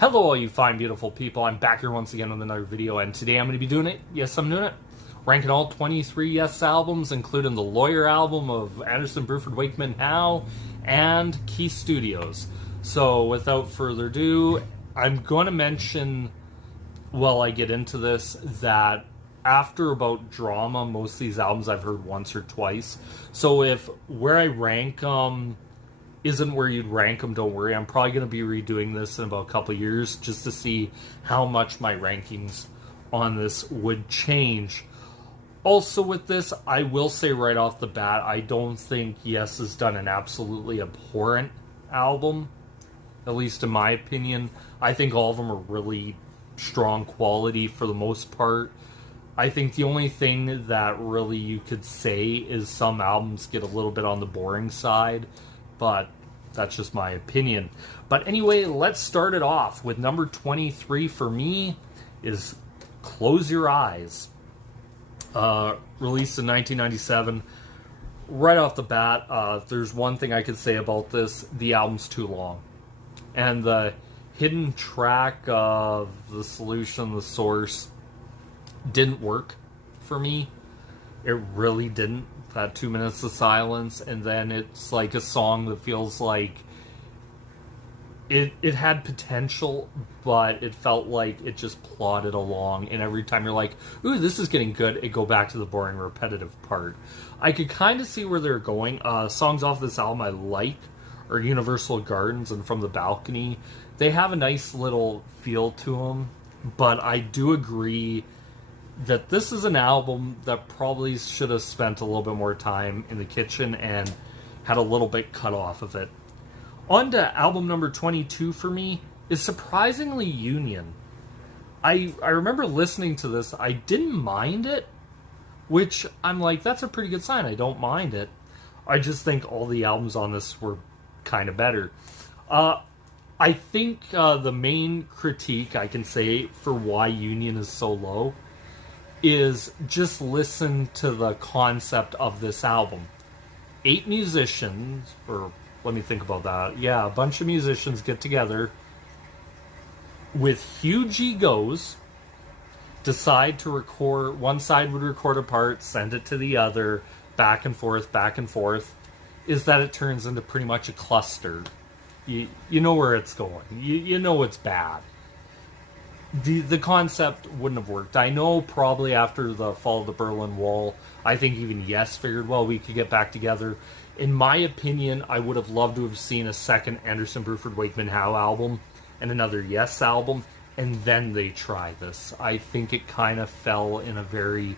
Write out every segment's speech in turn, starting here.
Hello all you fine beautiful people, I'm back here once again with another video, and today I'm going to be doing it, yes I'm doing it, ranking all 23 Yes albums, including the Lawyer album of Anderson, Bruford, Wakeman, Howe, and Key Studios. So without further ado, I'm going to mention, while I get into this, that after about Drama, most of these albums I've heard once or twice. So if where I rank them isn't where you'd rank them, don't worry. I'm probably going to be redoing this in about a couple of years just to see how much my rankings on this would change. Also with this, I will say right off the bat, I don't think Yes has done an absolutely abhorrent album, at least in my opinion. I think all of them are really strong quality for the most part. I think the only thing that really you could say is some albums get a little bit on the boring side, but that's just my opinion. But anyway, let's start it off with number 23 for me is Close Your Eyes. Released in 1997. Right off the bat, there's one thing I could say about this: the album's too long. And the hidden track of The Solution, The Source, didn't work for me. It really didn't. That 2 minutes of silence, and then it's like a song that feels like it had potential, but it felt like it just plodded along, and every time you're like, ooh, this is getting good, it go back to the boring, repetitive part. I could kind of see where they're going. Songs off this album I like are Universal Gardens and From the Balcony. They have a nice little feel to them, but I do agree that this is an album that probably should have spent a little bit more time in the kitchen and had a little bit cut off of it. On to album number 22 for me is surprisingly Union. I remember listening to this, I didn't mind it, which I'm like, that's a pretty good sign, I don't mind it. I just think all the albums on this were kind of better. I think the main critique I can say for why Union is so low is just listen to the concept of this album. 8 musicians, or let me think about that. Yeah, a bunch of musicians get together with huge egos, decide to record, one side would record a part, send it to the other, back and forth, is that it turns into pretty much a cluster. You know where it's going. You know it's bad. The concept wouldn't have worked. I know probably after the fall of the Berlin Wall, I think even Yes figured, well, we could get back together. In my opinion, I would have loved to have seen a second Anderson, Bruford, Wakeman, Howe album and another Yes album, and then they try this. I think it kind of fell in a very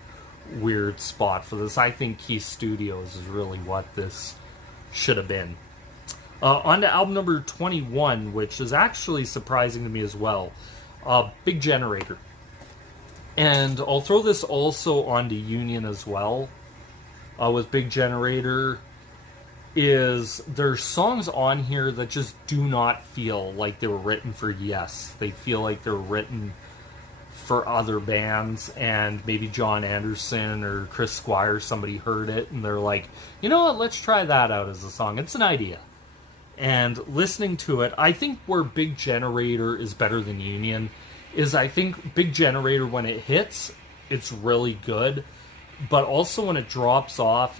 weird spot for this. I think Key Studios is really what this should have been. On to album number 21, which is actually surprising to me as well. Big Generator. And I'll throw this also onto Union as well. With Big Generator, is there's songs on here that just do not feel like they were written for Yes. They feel like they're written for other bands, and maybe John Anderson or Chris Squire, somebody heard it and they're like, you know what, let's try that out as a song. It's an idea. And listening to it, I think where Big Generator is better than Union is I think Big Generator, when it hits, it's really good. But also when it drops off,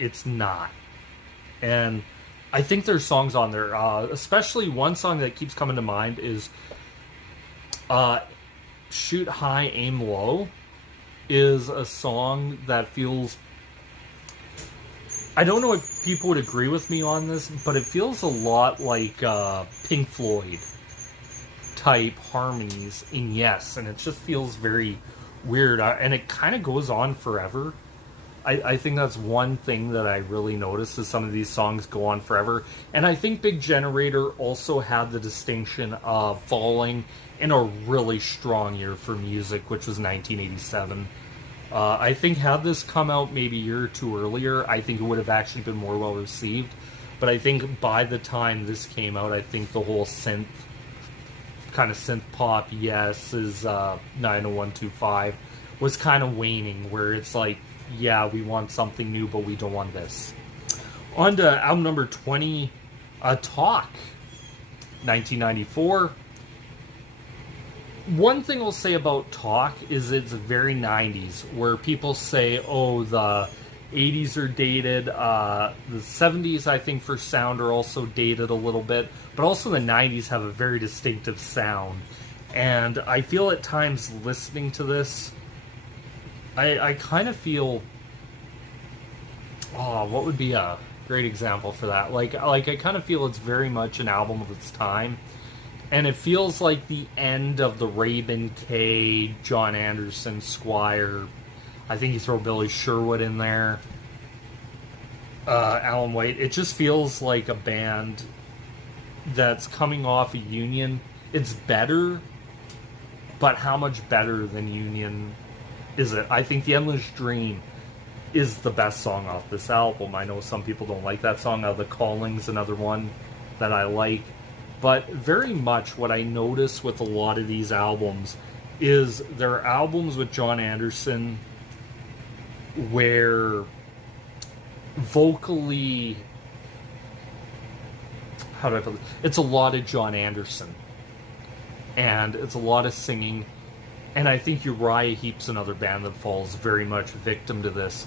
it's not. And I think there's songs on there, especially one song that keeps coming to mind is Shoot High, Aim Low is a song that feels... I don't know if people would agree with me on this, but it feels a lot like Pink Floyd type harmonies in Yes, and it just feels very weird, and it kind of goes on forever. I think that's one thing that I really noticed is some of these songs go on forever, and I think Big Generator also had the distinction of falling in a really strong year for music, which was 1987. I think had this come out maybe a year or two earlier, I think it would have actually been more well received. But I think by the time this came out, I think the whole synth pop Yes's 90125 was kind of waning, where it's like, yeah, we want something new, but we don't want this. On to album number 20, Talk, 1994. One thing I'll say about Talk is it's very 90s, where people say, oh, the 80s are dated, the 70s, I think, for sound are also dated a little bit, but also the 90s have a very distinctive sound. And I feel at times listening to this, I kind of feel, what would be a great example for that? Like I kind of feel it's very much an album of its time. And it feels like the end of the Rabin K, John Anderson, Squire. I think you throw Billy Sherwood in there. Alan White. It just feels like a band that's coming off a Union. It's better, but how much better than Union is it? I think The Endless Dream is the best song off this album. I know some people don't like that song. The Calling's another one that I like. But very much what I notice with a lot of these albums is there are albums with John Anderson where vocally, how do I put it? It's a lot of John Anderson. And it's a lot of singing. And I think Uriah Heep's another band that falls very much victim to this,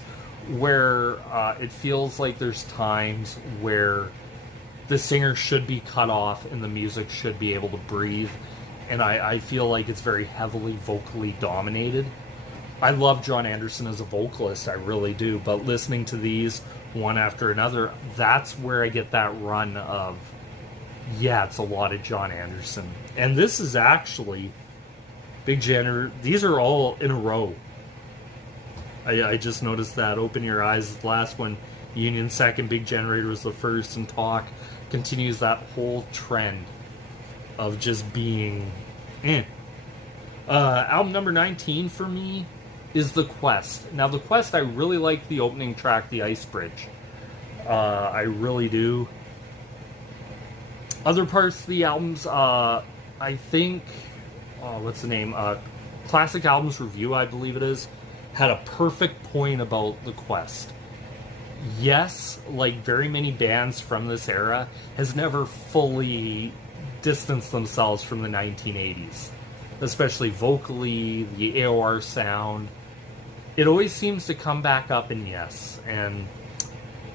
where it feels like there's times where the singer should be cut off and the music should be able to breathe. And I feel like it's very heavily vocally dominated. I love John Anderson as a vocalist, I really do. But listening to these one after another, that's where I get that run of, yeah, it's a lot of John Anderson. And this is actually Big Generator. These are all in a row. I just noticed that. Open Your Eyes is the last one. Union second, Big Generator was the first, and Talk continues that whole trend of just being album number 19 for me is The Quest. Now, The Quest, I really like the opening track, The Ice Bridge. I really do. Other parts of the albums, I think, what's the name? Classic Albums Review, I believe it is, had a perfect point about The Quest. Yes, like very many bands from this era, has never fully distanced themselves from the 1980s. Especially vocally, the AOR sound. It always seems to come back up in Yes. And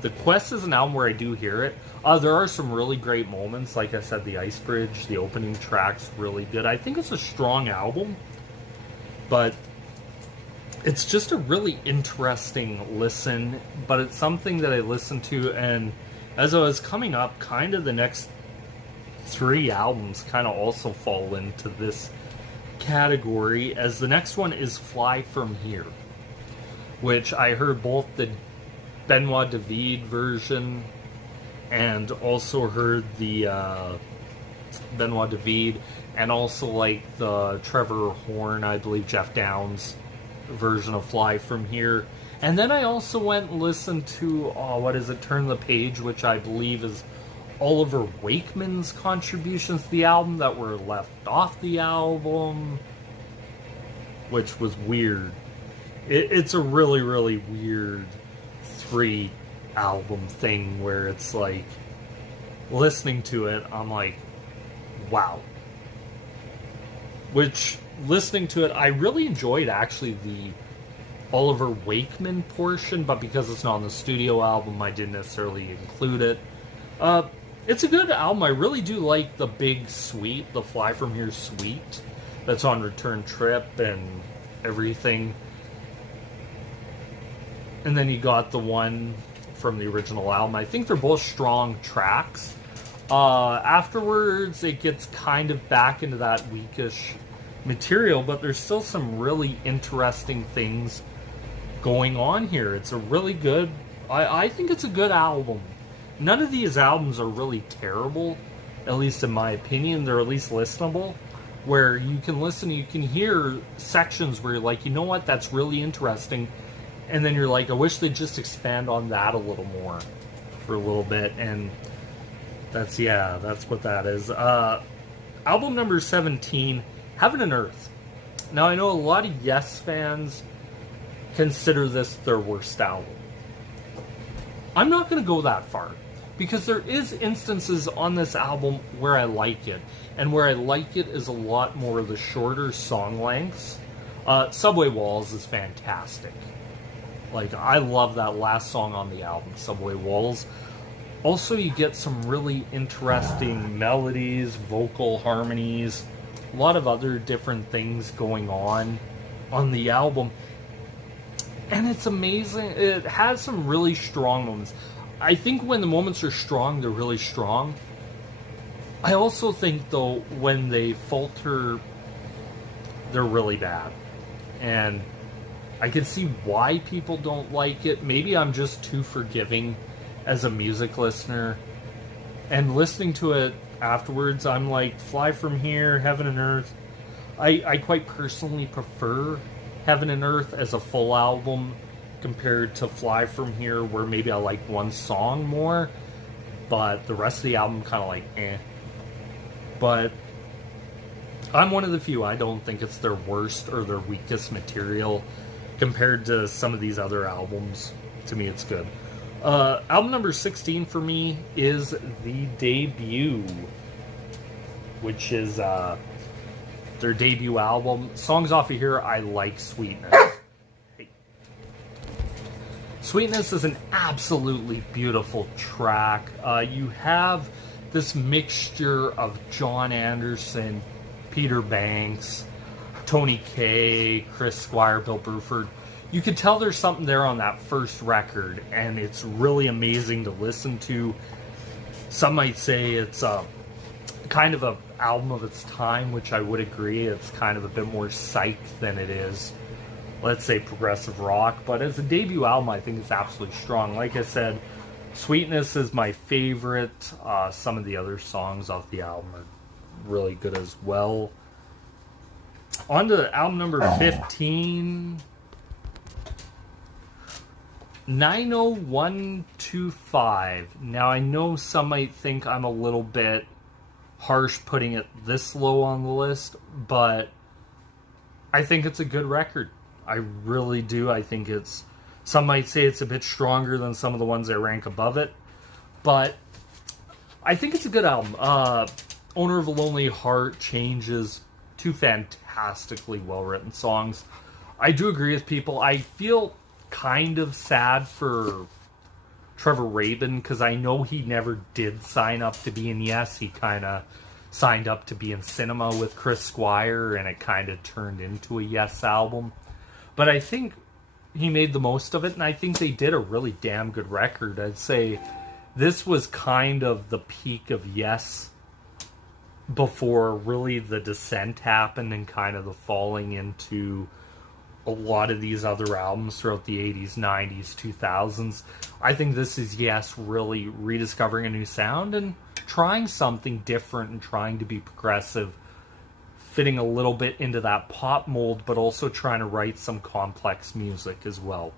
The Quest is an album where I do hear it. There are some really great moments. Like I said, the Ice Bridge, the opening track's really good. I think it's a strong album. But it's just a really interesting listen, but it's something that I listened to, and as I was coming up, kind of the next 3 albums kind of also fall into this category, as the next one is Fly From Here, which I heard both the Benoit David version and also heard the Benoit David and also like the Trevor Horn, I believe Jeff Downes version of Fly From Here. And then I also went and listened to, Turn the Page, which I believe is Oliver Wakeman's contributions to the album that were left off the album, which was weird. It's a really, really weird 3-album thing where it's like, listening to it, I'm like, wow. Which, listening to it, I really enjoyed actually the Oliver Wakeman portion, but because it's not on the studio album, I didn't necessarily include it. It's a good album. I really do like the big suite, the Fly From Here suite, that's on Return Trip and everything. And then you got the one from the original album. I think they're both strong tracks. Afterwards, it gets kind of back into that weakish material, but there's still some really interesting things going on here. It's a really good, I think it's a good album. None of these albums are really terrible, at least in my opinion. They're at least listenable, where you can listen, you can hear sections where you're like, you know what, that's really interesting, and then you're like, I wish they'd just expand on that a little more for a little bit. And that's what that is. Album number 17, Heaven and Earth. Now, I know a lot of Yes fans consider this their worst album. I'm not going to go that far. because there is instances on this album where I like it, and where I like it is a lot more of the shorter song lengths. Subway Walls is fantastic. Like, I love that last song on the album, Subway Walls. Also, you get some really interesting melodies, vocal harmonies, a lot of other different things going on the album. And it's amazing. It has some really strong moments. I think when the moments are strong, they're really strong. I also think, though, when they falter, they're really bad. And I can see why people don't like it. Maybe I'm just too forgiving as a music listener. And listening to it afterwards, I'm like, Fly From Here, Heaven and Earth. I quite personally prefer Heaven and Earth as a full album compared to Fly From Here, where maybe I like one song more, but the rest of the album kind of like, eh. But I'm one of the few. I don't think it's their worst or their weakest material compared to some of these other albums. To me, it's good. Album number 16 for me is the debut, which is their debut album. Songs off of here, I like Sweetness. Sweetness is an absolutely beautiful track. You have this mixture of John Anderson, Peter Banks, Tony Kaye, Chris Squire, Bill Bruford. You can tell there's something there on that first record, and it's really amazing to listen to. Some might say it's kind of an album of its time, which I would agree. It's kind of a bit more psych than it is, let's say, progressive rock. But as a debut album, I think it's absolutely strong. Like I said, Sweetness is my favorite. Some of the other songs off the album are really good as well. On to album number 15... 90125. Now, I know some might think I'm a little bit harsh putting it this low on the list, but I think it's a good record. I really do. I think it's... Some might say it's a bit stronger than some of the ones that rank above it, but I think it's a good album. Owner of a Lonely Heart, Changes, two fantastically well-written songs. I do agree with people. I feel kind of sad for Trevor Rabin, because I know he never did sign up to be in Yes. He kind of signed up to be in Cinema with Chris Squire, and it kind of turned into a Yes album. But I think he made the most of it, and I think they did a really damn good record. I'd say this was kind of the peak of Yes before really the descent happened and kind of the falling into a lot of these other albums throughout the 80s, 90s, 2000s. I think this is Yes really rediscovering a new sound and trying something different and trying to be progressive, fitting a little bit into that pop mold, but also trying to write some complex music as well.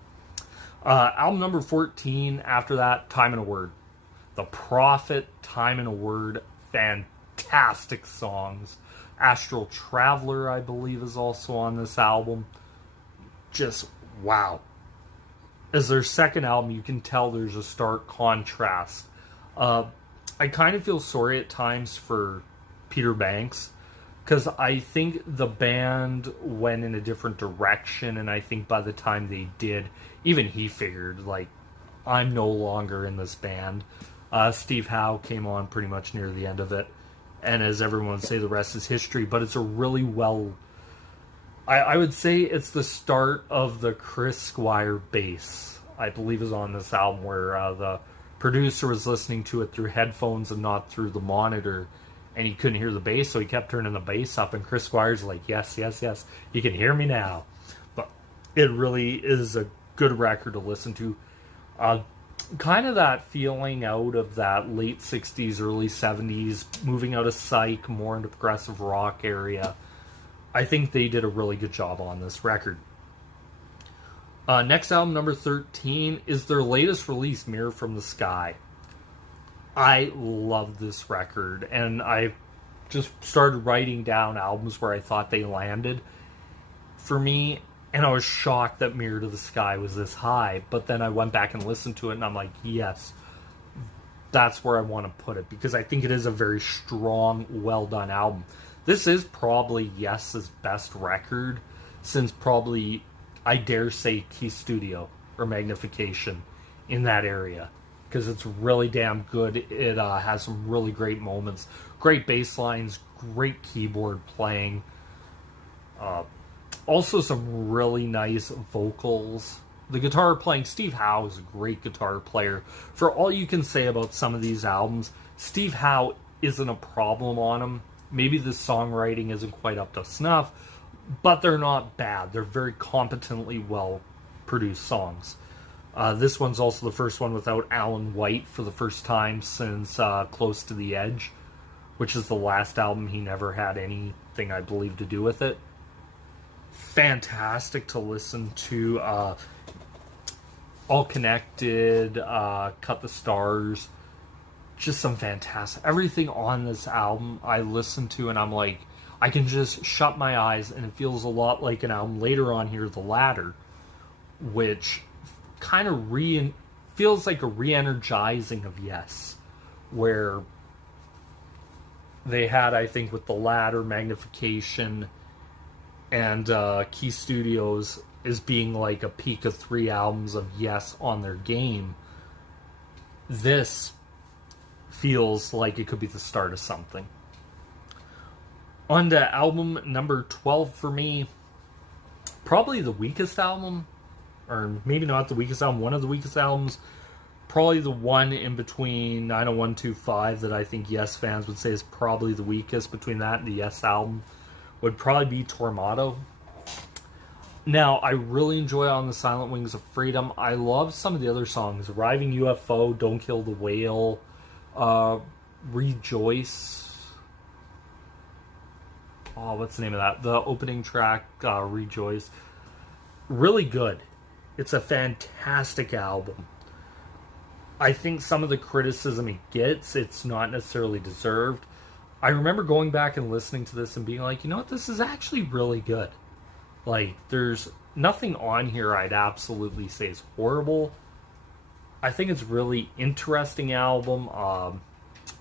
Album number 14, after that, Time and a Word. The Prophet, Time and a Word, fantastic songs. Astral Traveler, I believe, is also on this album. Just, wow. As their second album, you can tell there's a stark contrast. I kind of feel sorry at times for Peter Banks, because I think the band went in a different direction, and I think by the time they did, even he figured, like, I'm no longer in this band. Steve Howe came on pretty much near the end of it, and as everyone would say, the rest is history, but it's a really well... I would say it's the start of the Chris Squire bass, I believe, is on this album, where the producer was listening to it through headphones and not through the monitor, and he couldn't hear the bass, so he kept turning the bass up, and Chris Squire's like, yes, yes, yes, you can hear me now. But it really is a good record to listen to. Kind of that feeling out of that late 60s, early 70s, moving out of psych, more into progressive rock area. I think they did a really good job on this record. Next album, number 13, is their latest release, Mirror from the Sky. I love this record, and I just started writing down albums where I thought they landed for me, and I was shocked that Mirror to the Sky was this high, but then I went back and listened to it, and I'm like, yes, that's where I want to put it, because I think it is a very strong, well-done album. This is probably Yes's best record since probably, I dare say, Key Studio or Magnification in that area, because it's really damn good. It has some really great moments, great bass lines, great keyboard playing, also some really nice vocals. The guitar playing, Steve Howe is a great guitar player. For all you can say about some of these albums, Steve Howe isn't a problem on them. Maybe the songwriting isn't quite up to snuff, but they're not bad. They're very competently well produced songs. This one's also the first one without Alan White for the first time since Close to the Edge, which is the last album he never had anything, I believe, to do with it. Fantastic to listen to. All Connected, Cut the Stars, just some fantastic. Everything on this album I listen to and I'm like, I can just shut my eyes, and it feels a lot like an album later on here, The Ladder, which kind of feels like a re-energizing of Yes, where they had, I think, with The Ladder, Magnification, and Key Studios as being like a peak of 3 albums of Yes on their game. This feels like it could be the start of something. On to album number 12 for me. Probably the weakest album, or maybe not the weakest album, one of the weakest albums. Probably the one in between 90125 that I think Yes fans would say is probably the weakest between that and the Yes album would probably be Tormato. Now, I really enjoy On the Silent Wings of Freedom. I love some of the other songs. Arriving UFO, Don't Kill the Whale, Rejoice. Oh, what's the name of that? The opening track, Rejoice. Really good. It's a fantastic album. I think some of the criticism it gets, it's not necessarily deserved. I remember going back and listening to this and being like, you know what, this is actually really good. Like, there's nothing on here I'd absolutely say is horrible. I think it's a really interesting album.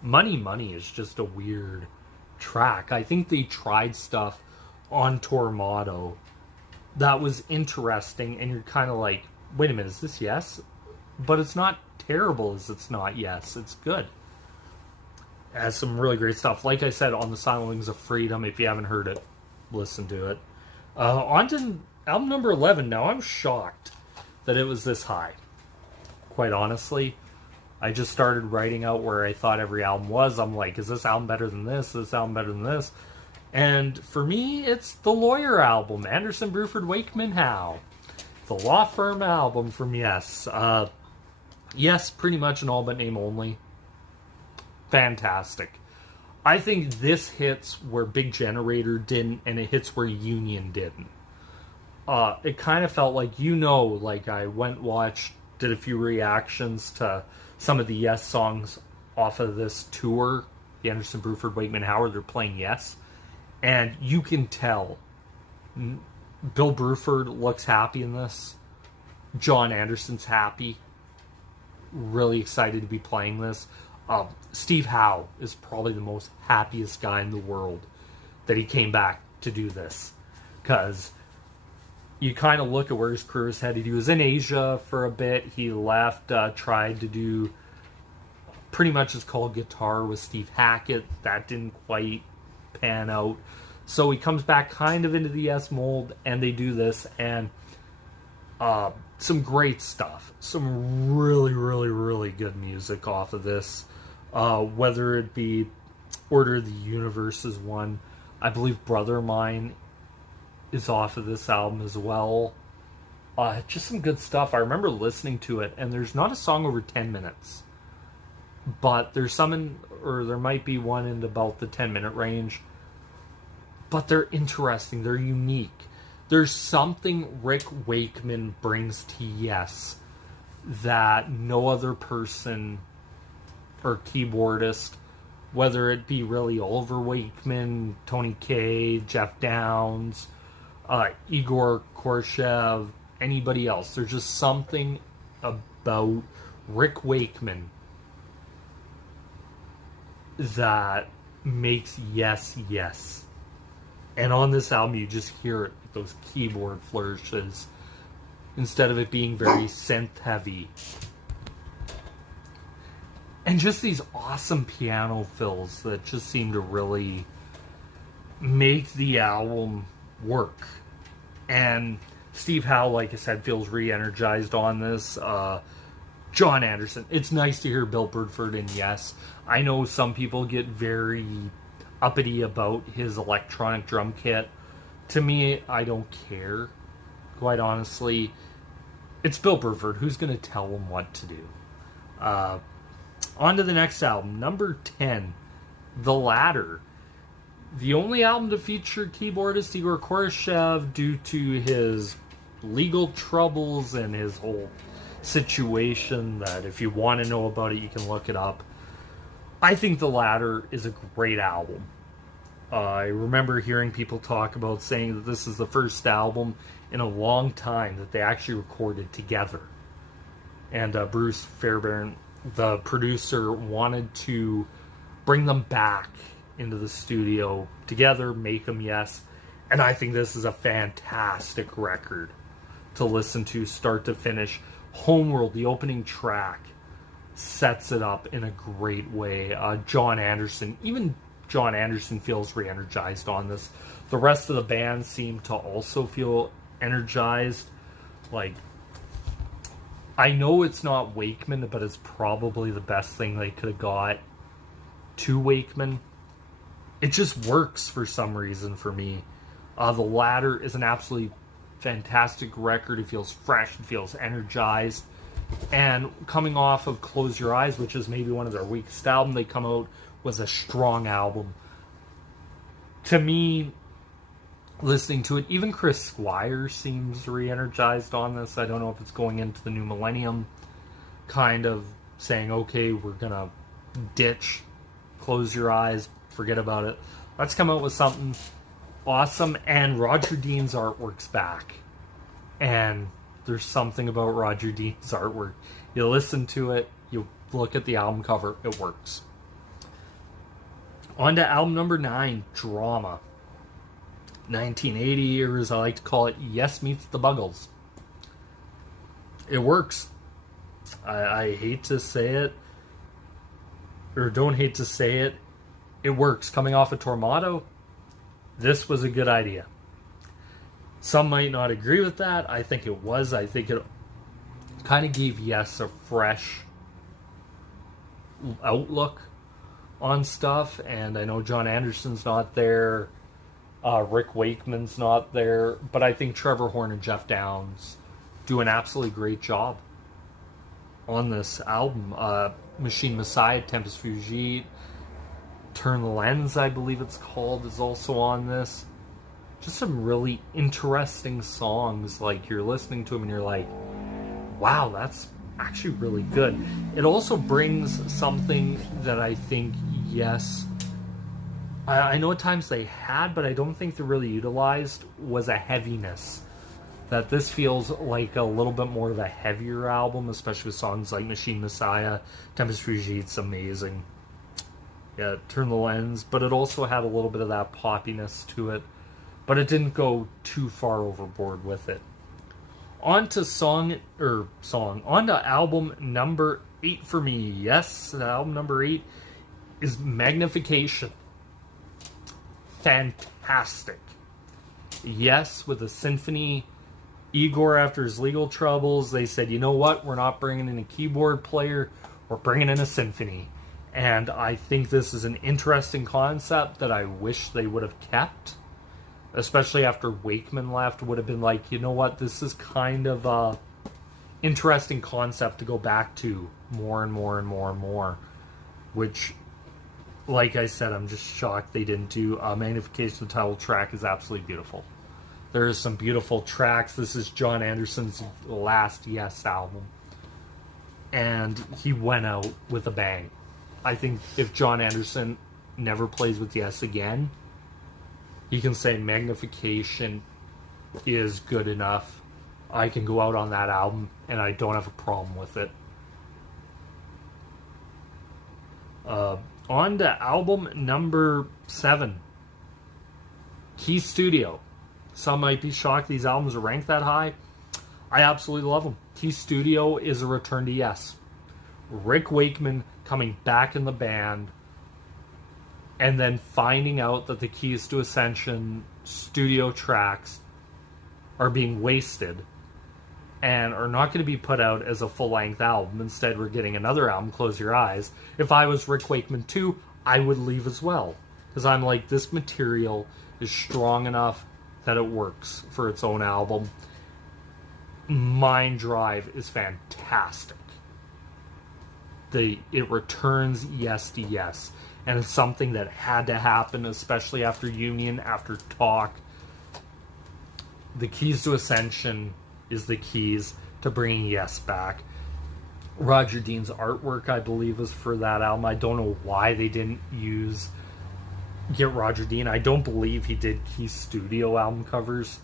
Money Money is just a weird track. I think they tried stuff on Tormato that was interesting, and you're kind of like, wait a minute, is this Yes? But it's not terrible as it's not Yes. It's good. It has some really great stuff. Like I said, On the Silent Wings of Freedom, if you haven't heard it, listen to it. Onton, album number 11. Now, I'm shocked that it was this high. Quite honestly. I just started writing out where I thought every album was. I'm like, is this album better than this? Is this album better than this? And for me, it's the Lawyer album. Anderson, Bruford, Wakeman, Howe. The Law Firm album from Yes. Yes, pretty much an all but name only. Fantastic. I think this hits where Big Generator didn't, and it hits where Union didn't. It kind of felt like, like I did a few reactions to some of the Yes songs off of this tour, the Anderson, Bruford, Wakeman, Howard, they're playing Yes, and you can tell Bill Bruford looks happy in this. John Anderson's happy. Really excited to be playing this. Steve Howe is probably the most happiest guy in the world that he came back to do this. Because you kind of look at where his career is headed. He was in Asia for a bit. He left, tried to do pretty much his called guitar with Steve Hackett. That didn't quite pan out. So he comes back kind of into the Yes mold, and they do this, and some great stuff. Some really, really, really good music off of this. Whether it be Order of the Universe is one. I believe Brother Mine is off of this album as well. Just some good stuff. I remember listening to it, and there's not a song over 10 minutes. But there's some there might be one in about the 10-minute range. But they're interesting. They're unique. There's something Rick Wakeman brings to Yes that no other person or keyboardist, whether it be really Oliver Wakeman, Tony Kaye, Jeff Downs, Igor Korshev, anybody else. There's just something about Rick Wakeman that makes Yes, Yes. And on this album, you just hear it, those keyboard flourishes, instead of it being very synth heavy. And just these awesome piano fills that just seem to really make the album work. And Steve Howe, like I said, feels re-energized on this. John Anderson. It's nice to hear Bill Birdford, and yes, I know some people get very uppity about his electronic drum kit. To me, I don't care. Quite honestly, it's Bill Birdford. Who's going to tell him what to do? On to the next album, number 10, The Ladder. The only album to feature keyboardist Igor Koreshev due to his legal troubles and his whole situation that if you want to know about it, you can look it up. I think The Ladder is a great album. I remember hearing people talk about saying that this is the first album in a long time that they actually recorded together. And Bruce Fairbairn, the producer, wanted to bring them back into the studio together, make them Yes. And I think this is a fantastic record to listen to start to finish. Homeworld, the opening track, sets it up in a great way. John Anderson, even John Anderson feels re-energized on this. The rest of the band seem to also feel energized. Like, I know it's not Wakeman, but it's probably the best thing they could have got to Wakeman. It just works for some reason for me. The Ladder is an absolutely fantastic record. It feels fresh. It feels energized. And coming off of Close Your Eyes, which is maybe one of their weakest album they come out, was a strong album. To me, listening to it, even Chris Squire seems re-energized on this. I don't know if it's going into the new millennium, kind of saying, okay, we're gonna ditch Close Your Eyes, forget about it. Let's come out with something awesome. And Roger Dean's artwork's back. And there's something about Roger Dean's artwork. You listen to it, you look at the album cover, it works. On to album number 9, Drama. 1980, or as I like to call it, Yes meets the Buggles. It works. I hate to say it, or don't hate to say it, it works. Coming off of Tormato, this was a good idea. Some might not agree with that. I think it was. I think it kind of gave Yes a fresh outlook on stuff. And I know John Anderson's not there. Rick Wakeman's not there. But I think Trevor Horn and Jeff Downs do an absolutely great job on this album. Machine Messiah, Tempest Fugit, Turn the Lens, I believe it's called, is also on this. Just some really interesting songs. Like, you're listening to them and you're like, wow, that's actually really good. It also brings something that I think, Yes, I know at times they had, but I don't think they really utilized, was a heaviness. That this feels like a little bit more of a heavier album, especially with songs like Machine Messiah. Tempest Fugit's amazing. Yeah, Turn the Lens, but it also had a little bit of that poppiness to it. But it didn't go too far overboard with it. On to album number 8 for me. Yes, album number 8 is Magnification. Fantastic. Yes, with a symphony. Igor, after his legal troubles, they said, you know what, we're not bringing in a keyboard player, we're bringing in a symphony. And I think this is an interesting concept that I wish they would have kept. Especially after Wakeman left, would have been like, you know what, this is kind of a interesting concept to go back to more and more and more and more. Which, like I said, I'm just shocked they didn't do. Magnification, the title track, is absolutely beautiful. There's some beautiful tracks. This is John Anderson's last Yes album. And he went out with a bang. I think if John Anderson never plays with Yes again, you can say Magnification is good enough. I can go out on that album and I don't have a problem with it. On to album number 7, Key Studio. Some might be shocked these albums are ranked that high. I absolutely love them. Key Studio is a return to Yes. Rick Wakeman coming back in the band and then finding out that the Keys to Ascension studio tracks are being wasted and are not going to be put out as a full-length album. Instead, we're getting another album, Close Your Eyes. If I was Rick Wakeman too, I would leave as well. Because I'm like, this material is strong enough that it works for its own album. Mind Drive is fantastic. It returns Yes to Yes. And it's something that had to happen, especially after Union, after Talk. The Keys to Ascension is the keys to bringing Yes back. Roger Dean's artwork, I believe, was for that album. I don't know why they didn't get Roger Dean. I don't believe he did Key Studio album covers,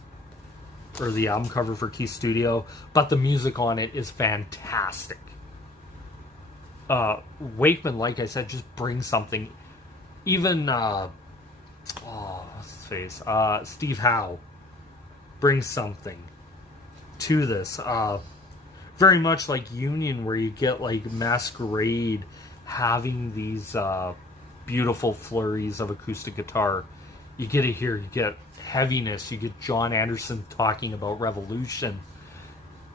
or the album cover for Key Studio, but the music on it is fantastic. Wakeman, like I said, just brings something. Even what's his face? Steve Howe brings something to this. Very much like Union, where you get like Masquerade having these beautiful flurries of acoustic guitar. You get it here. You get heaviness. You get John Anderson talking about revolution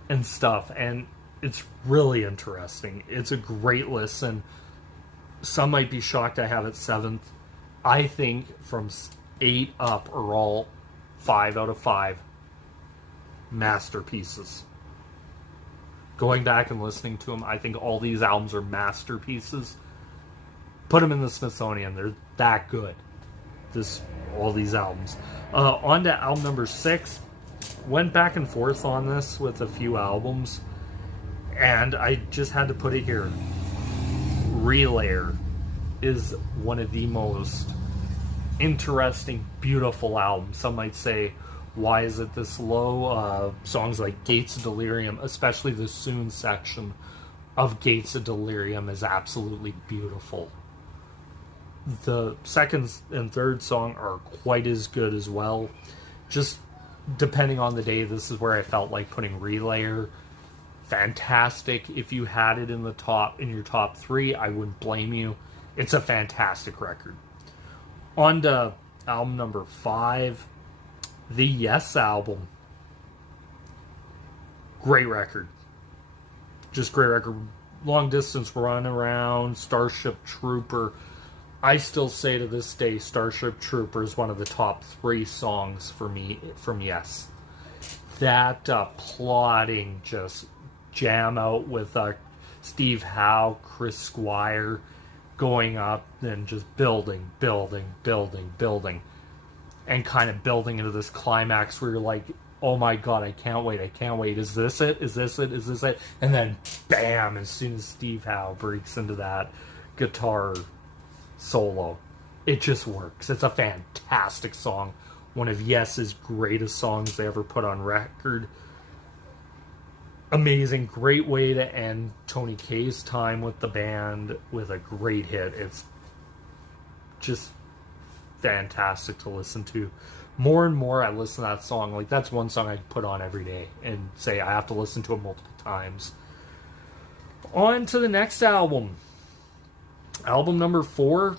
and stuff, and it's really interesting. It's a great listen. Some might be shocked I have it 7th. I think from 8 up are all 5 out of 5 masterpieces. Going back and listening to them, I think all these albums are masterpieces. Put them in the Smithsonian. They're that good. All these albums. On to album number 6. Went back and forth on this with a few albums, and I just had to put it here. Relayer is one of the most interesting, beautiful albums. Some might say, why is it this low? Songs like Gates of Delirium, especially the Soon section of Gates of Delirium, is absolutely beautiful. The second and third song are quite as good as well. Just depending on the day, this is where I felt like putting Relayer. Fantastic. If you had it in your top 3, I wouldn't blame you. It's a fantastic record. On to album number 5, the Yes album. Great record. Just great record. Long Distance Run Around, Starship Trooper. I still say to this day, Starship Trooper is one of the top 3 songs for me from Yes. That plodding, just jam out with Steve Howe, Chris Squire, going up and just building, and kind of building into this climax where you're like, oh my god, I can't wait, is this it, and then bam, as soon as Steve Howe breaks into that guitar solo, it just works. It's a fantastic song, one of Yes's greatest songs they ever put on record. Amazing, great way to end Tony Kaye's time with the band with a great hit. It's just fantastic to listen to. More and more I listen to that song, like that's one song I put on every day and say I have to listen to it multiple times. On to the next album. Album number 4.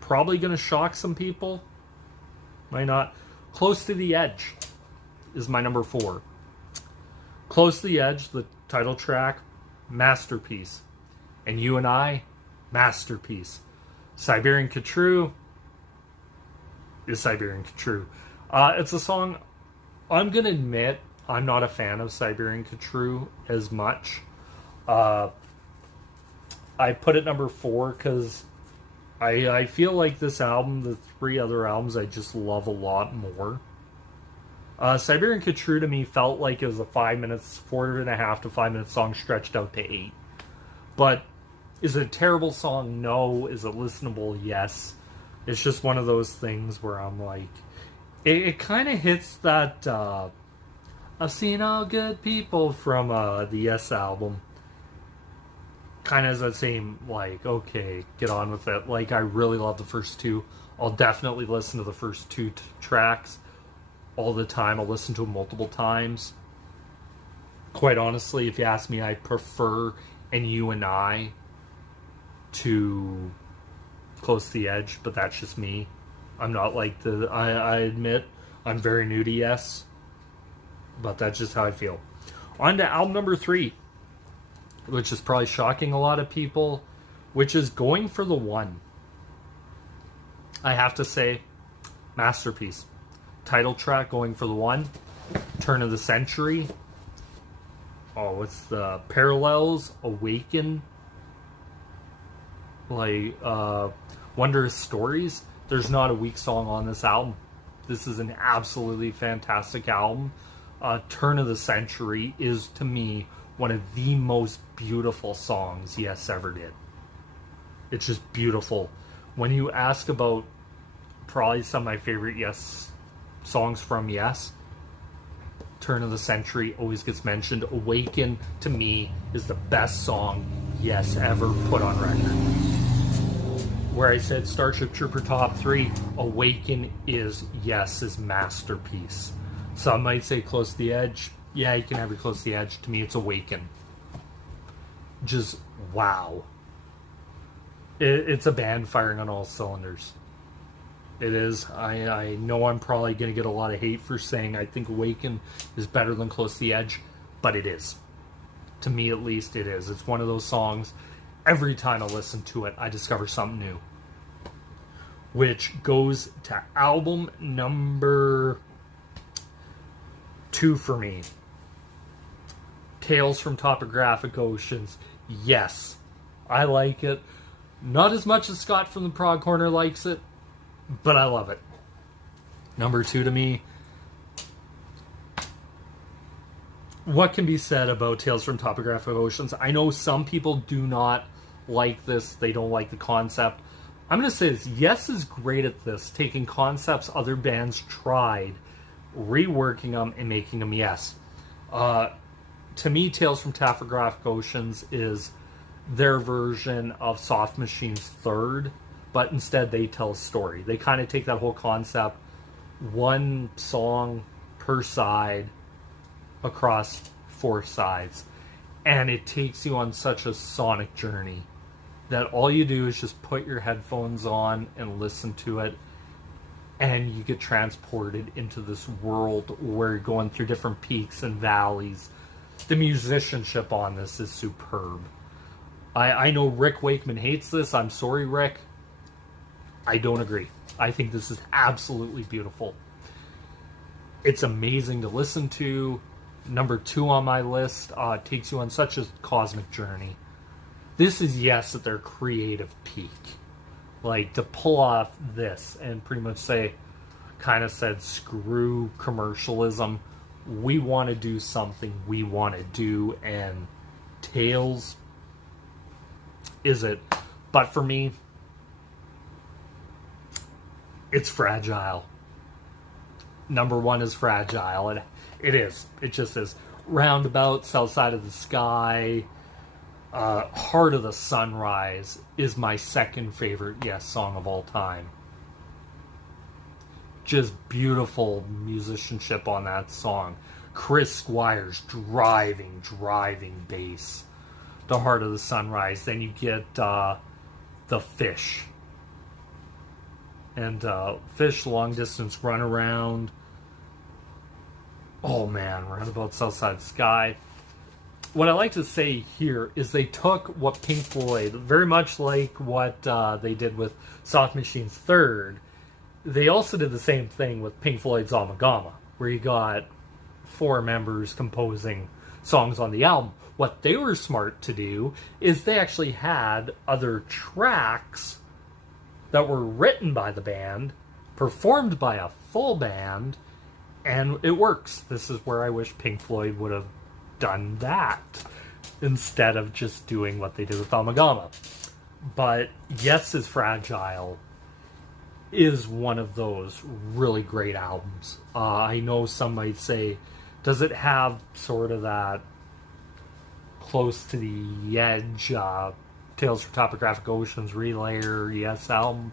Probably going to shock some people. Might not. Close to the Edge is my number 4. Close to the Edge, the title track, masterpiece. And You and I, masterpiece. Siberian Khatru is Siberian Khatru. It's a song, I'm going to admit, I'm not a fan of Siberian Khatru as much. I put it number 4 because I feel like this album, the 3 other albums, I just love a lot more. Siberian Khatru to me felt like it was a 4.5 to 5 minute song stretched out to 8. But is it a terrible song? No. Is it listenable? Yes. It's just one of those things where I'm like, it kind of hits that I've seen all good people from the Yes album. kind of has that same, like, okay, get on with it. Like, I really love the first two. I'll definitely listen to the first two tracks all the time. I'll listen to them multiple times. Quite honestly, if you ask me, I prefer And You and I to Close to the Edge, but that's just me. I'm not like I admit, I'm very new to Yes, but that's just how I feel. On to album number 3, which is probably shocking a lot of people, which is Going for the One. I have to say, masterpiece. Title track, Going for the One. Turn of the Century. Oh, what's the Parallels, Awaken, like Wondrous Stories. There's not a weak song on this album. This is an absolutely fantastic album. Turn of the Century is, to me, one of the most beautiful songs Yes ever did. It's just beautiful. When you ask about probably some of my favorite Yes songs from Yes, Turn of the Century always gets mentioned. Awaken, to me, is the best song Yes ever put on record. Where I said Starship Trooper top 3, Awaken is Yes's masterpiece. Some might say Close to the Edge. Yeah, you can have your Close to the Edge. To me, it's Awaken. Just, wow. It's a band firing on all cylinders. It is. I know I'm probably going to get a lot of hate for saying I think Awaken is better than Close to the Edge, but it is. To me, at least, it is. It's one of those songs, every time I listen to it, I discover something new. Which goes to album number 2 for me. Tales from Topographic Oceans. Yes, I like it. Not as much as Scott from the Prog Corner likes it, but I love it. Number 2 to me. What can be said about Tales from Topographic Oceans? I know some people do not like this. They don't like the concept. I'm going to say this. Yes is great at this, taking concepts other bands tried, reworking them, and making them Yes. To me, Tales from Topographic Oceans is their version of Soft Machine's Third, but instead they tell a story. They kind of take that whole concept, one song per side, across 4 sides, and it takes you on such a sonic journey that all you do is just put your headphones on and listen to it, and you get transported into this world where you're going through different peaks and valleys. The musicianship on this is superb. I know Rick Wakeman hates this. I'm sorry, Rick. I don't agree. I think this is absolutely beautiful. It's amazing to listen to. Number 2 on my list, takes you on such a cosmic journey. This is Yes at their creative peak. Like, to pull off this and pretty much say, kind of said, screw commercialism. We want to do something we want to do, and Tales is it. But for me, it's Fragile. Number 1 is Fragile. It is. It just is. Roundabout, South Side of the Sky, Heart of the Sunrise is my second favorite Yes song of all time. Just beautiful musicianship on that song. Chris Squire's driving bass. The Heart of the Sunrise. Then you get The Fish. And Fish, Long Distance Runaround. Oh man, Roundabout, South Side Sky. What I like to say here is they took what Pink Floyd, very much like what they did with Soft Machine's Third, they also did the same thing with Pink Floyd's Amagama, where you got 4 members composing songs on the album. What they were smart to do is they actually had other tracks that were written by the band, performed by a full band, and it works. This is where I wish Pink Floyd would have done that instead of just doing what they did with Amagama. But Yes is Fragile is one of those really great albums. I know some might say, does it have sort of that close to the edge. Tales from Topographic Oceans, Relayer, Yes album.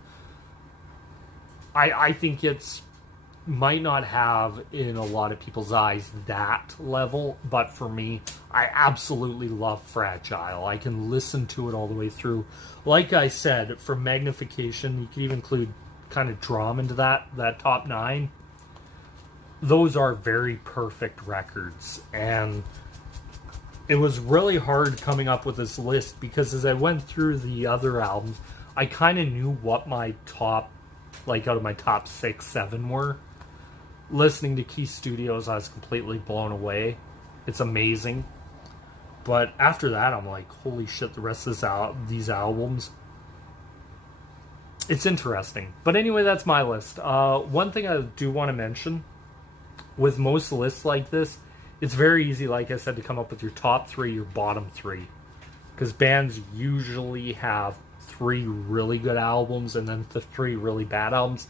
I think it's might not have, in a lot of people's eyes, that level, but for me, I absolutely love Fragile. I can listen to it all the way through. Like I said, for Magnification, you could even include kind of Drum into that top 9. Those are very perfect records, and it was really hard coming up with this list because as I went through the other albums, I kind of knew what my top, like out of my top 6, 7 were. Listening to Key Studios, I was completely blown away. It's amazing. But after that, I'm like, holy shit, the rest of these albums. It's interesting. But anyway, that's my list. One thing I do want to mention, with most lists like this, it's very easy, like I said, to come up with your top 3, your bottom 3. Because bands usually have 3 really good albums and then the 3 really bad albums.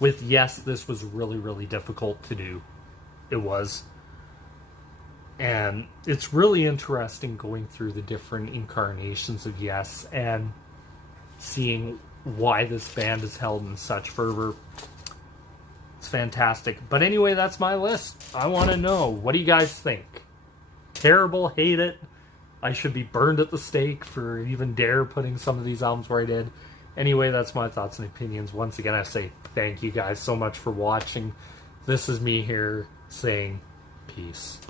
With Yes, this was really, really difficult to do. It was. And it's really interesting going through the different incarnations of Yes and seeing why this band is held in such fervor. It's fantastic. But anyway, that's my list. I want to know, what do you guys think? Terrible, hate it? I should be burned at the stake for even dare putting some of these albums where I did. Anyway, that's my thoughts and opinions. Once again, I say thank you guys so much for watching. This is me here saying peace.